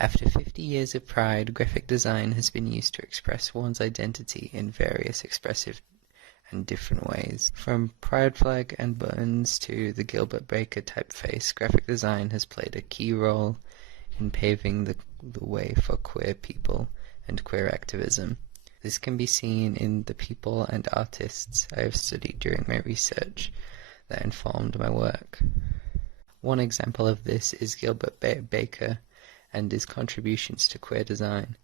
After 50 years of Pride, graphic design has been used to express one's identity in various expressive and different ways. From Pride flag and buttons to the Gilbert Baker typeface, graphic design has played a key role in paving the way for queer people and queer activism. This can be seen in the people and artists I have studied during my research that informed my work. One example of this is Gilbert Baker and his contributions to queer design.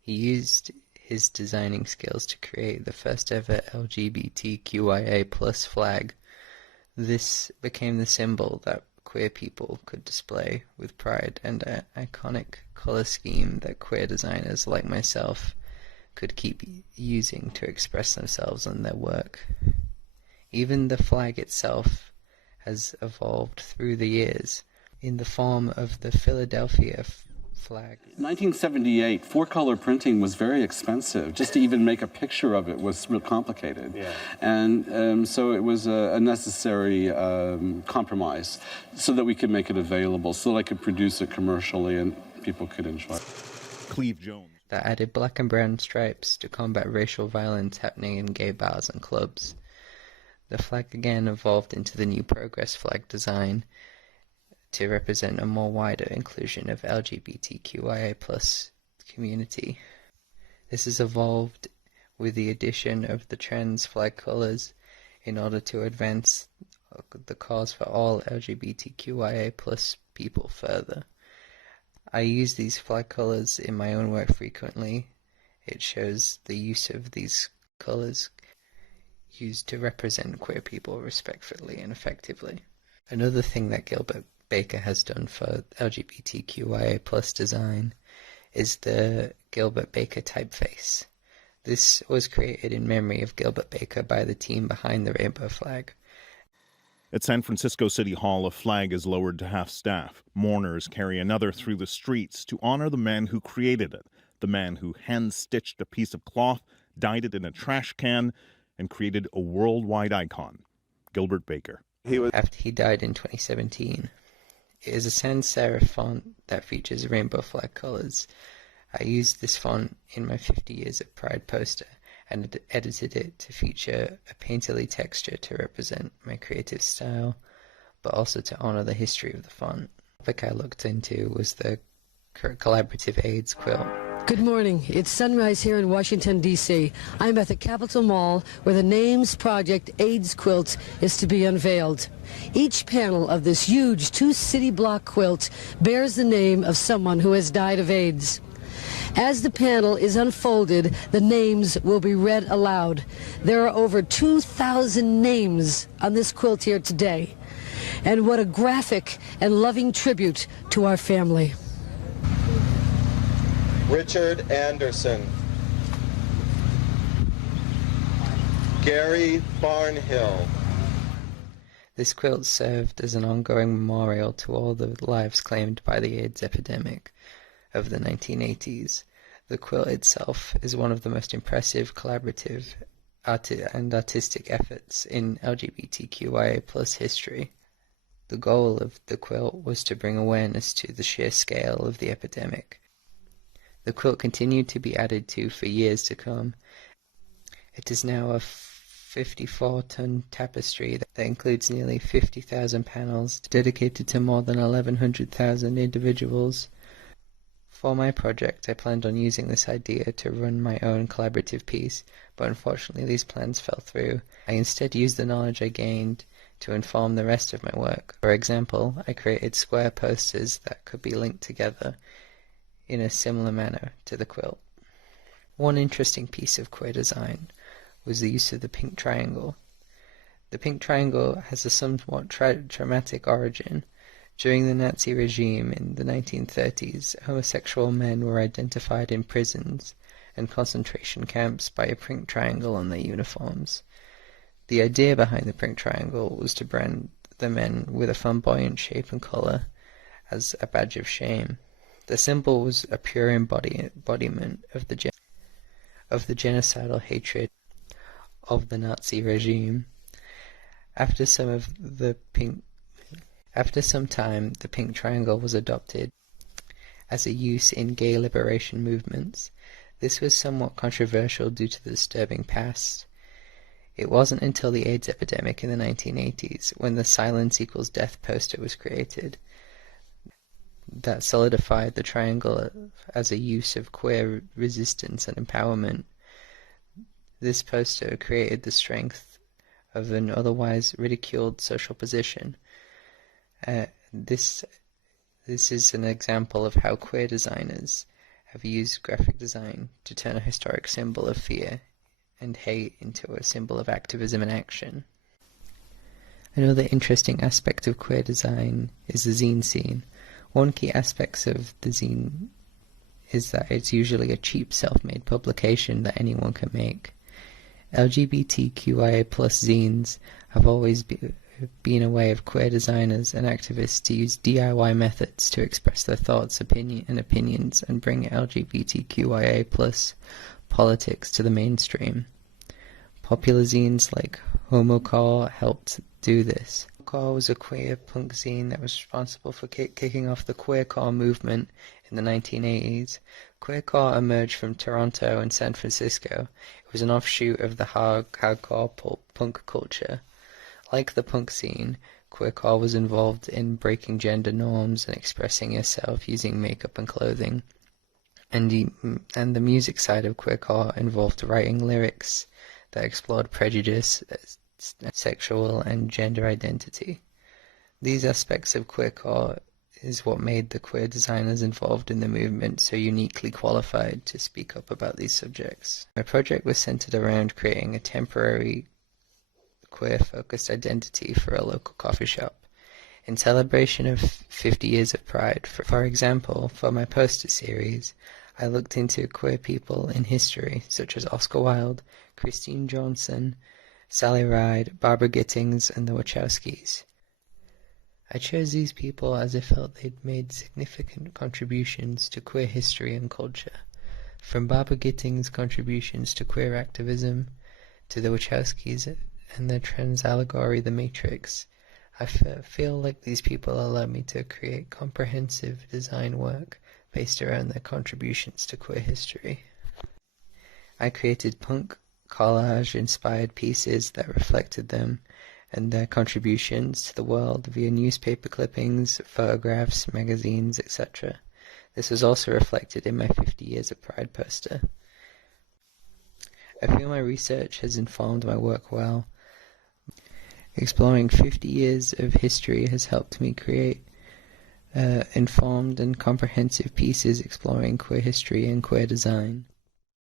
He used his designing skills to create the first ever LGBTQIA+ flag. This became the symbol that queer people could display with pride, and an iconic color scheme that queer designers like myself could keep using to express themselves in their work. Even the flag itself has evolved through the years in the form of the Philadelphia flag. 1978, four-color printing was very expensive. Just to even make a picture of it was real complicated. Yeah. And so it was a necessary compromise so that we could make it available, so that I could produce it commercially and people could enjoy it. Cleve Jones. That added black and brown stripes to combat racial violence happening in gay bars and clubs. The flag again evolved into the new Progress flag design to represent a more wider inclusion of LGBTQIA+ community. This has evolved with the addition of the trans flag colours in order to advance the cause for all LGBTQIA+ people further. I use these flag colours in my own work frequently. It shows the use of these colours used to represent queer people respectfully and effectively. Another thing that Gilbert Baker has done for LGBTQIA+ design is the Gilbert Baker typeface. This was created in memory of Gilbert Baker by the team behind the rainbow flag. At San Francisco City Hall, a flag is lowered to half-staff. Mourners carry another through the streets to honor the man who created it, the man who hand-stitched a piece of cloth, dyed it in a trash can, and created a worldwide icon, Gilbert Baker. After he died in 2017. It is a sans serif font that features rainbow flag colours. I used this font in my 50 Years of Pride poster and edited it to feature a painterly texture to represent my creative style, but also to honour the history of the font. The topic I looked into was the collaborative AIDS quilt. Good morning. It's sunrise here in Washington, D.C. I'm at the Capitol Mall where the NAMES Project AIDS quilt is to be unveiled. Each panel of this huge two-city block quilt bears the name of someone who has died of AIDS. As the panel is unfolded, the names will be read aloud. There are over 2,000 names on this quilt here today. And what a graphic and loving tribute to our family. Richard Anderson, Gary Barnhill. This quilt served as an ongoing memorial to all the lives claimed by the AIDS epidemic of the 1980s. The quilt itself is one of the most impressive collaborative and artistic efforts in LGBTQIA+ history. The goal of the quilt was to bring awareness to the sheer scale of the epidemic. The quilt continued to be added to for years to come. It is now a 54-ton tapestry that includes nearly 50,000 panels dedicated to more than 1,100,000 individuals. For my project, I planned on using this idea to run my own collaborative piece, but unfortunately these plans fell through. I instead used the knowledge I gained to inform the rest of my work. For example, I created square posters that could be linked together in a similar manner to the quilt. One interesting piece of queer design was the use of the pink triangle. The pink triangle has a somewhat traumatic origin. During the Nazi regime in the 1930s, homosexual men were identified in prisons and concentration camps by a pink triangle on their uniforms. The idea behind the pink triangle was to brand the men with a flamboyant shape and colour as a badge of shame. The symbol was a pure embodiment of the genocidal hatred of the Nazi regime. After some time, the pink triangle was adopted as a use in gay liberation movements. This was somewhat controversial due to the disturbing past. It wasn't until the AIDS epidemic in the 1980s, when the Silence Equals Death poster was created, that solidified the triangle as a use of queer resistance and empowerment. This poster created the strength of an otherwise ridiculed social position. This is an example of how queer designers have used graphic design to turn a historic symbol of fear and hate into a symbol of activism and action. Another interesting aspect of queer design is the zine scene. One key aspect of the zine is that it's usually a cheap self-made publication that anyone can make. LGBTQIA+ zines have always been a way of queer designers and activists to use DIY methods to express their thoughts, opinions and bring LGBTQIA+ politics to the mainstream. Popular zines like Homocore helped do this. Homocore was a queer punk zine that was responsible for kicking off the queercore movement in the 1980s. Queercore emerged from Toronto and San Francisco. It was an offshoot of the hardcore punk culture. Like the punk scene, queercore was involved in breaking gender norms and expressing yourself using makeup and clothing. And the music side of queercore involved writing lyrics that explored prejudice, sexual and gender identity. These aspects of queercore is what made the queer designers involved in the movement so uniquely qualified to speak up about these subjects. My project was centered around creating a temporary queer-focused identity for a local coffee shop. In celebration of 50 years of Pride, for example, for my poster series, I looked into queer people in history, such as Oscar Wilde, Christine Johnson, Sally Ride, Barbara Gittings, and the Wachowskis. I chose these people as I felt they'd made significant contributions to queer history and culture. From Barbara Gittings' contributions to queer activism, to the Wachowskis and their trans allegory The Matrix, I feel like these people allowed me to create comprehensive design work based around their contributions to queer history. I created punk collage-inspired pieces that reflected them and their contributions to the world via newspaper clippings, photographs, magazines, etc. This was also reflected in my 50 Years of Pride poster. I feel my research has informed my work well. Exploring 50 years of history has helped me create informed and comprehensive pieces exploring queer history and queer design.